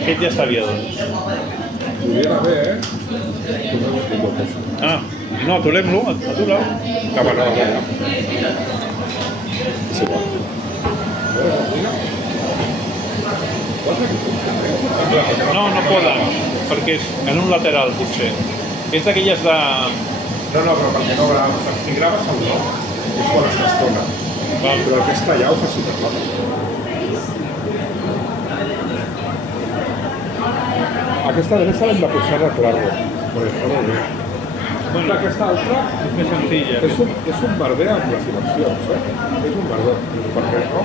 Aquest ja sabia, doncs. Podria haver, Ah, no, aturem-lo, atura-lo. que va, no, ja. És igual. No, no poden, perquè és en un lateral, potser. És d'aquelles de... No, però perquè no grava. Si graves el no, és quan es s'estona. Però aquesta ja ho fa superclara. Aquesta adreça l'hem de posar a claro, perquè està molt bé. Bueno, Aquesta altra és més senzilla. és un merder amb les dimensions, És un merder, perquè no...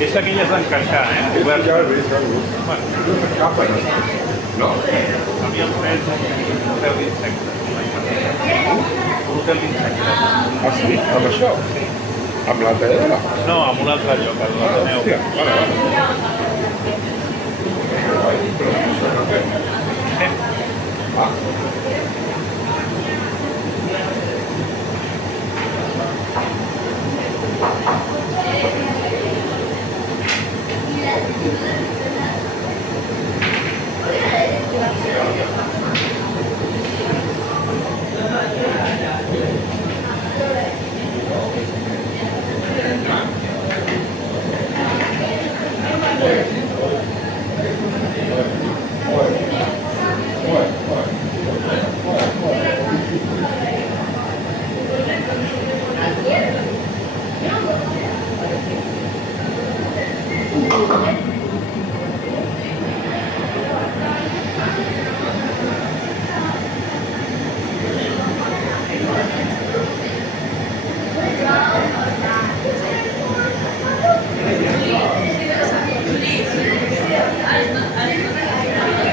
És d'aquelles d'encaixar, obert. Ja ho he vist, Bueno, no s'escapa, no? havíem fet un hotel d'insectes. Un hotel d'insectes. Ah, sí? Amb això? Sí. Amb la pedra? No, amb un altre lloc, a l'Ateneu. Hòstia, vale. Ah. Thank you.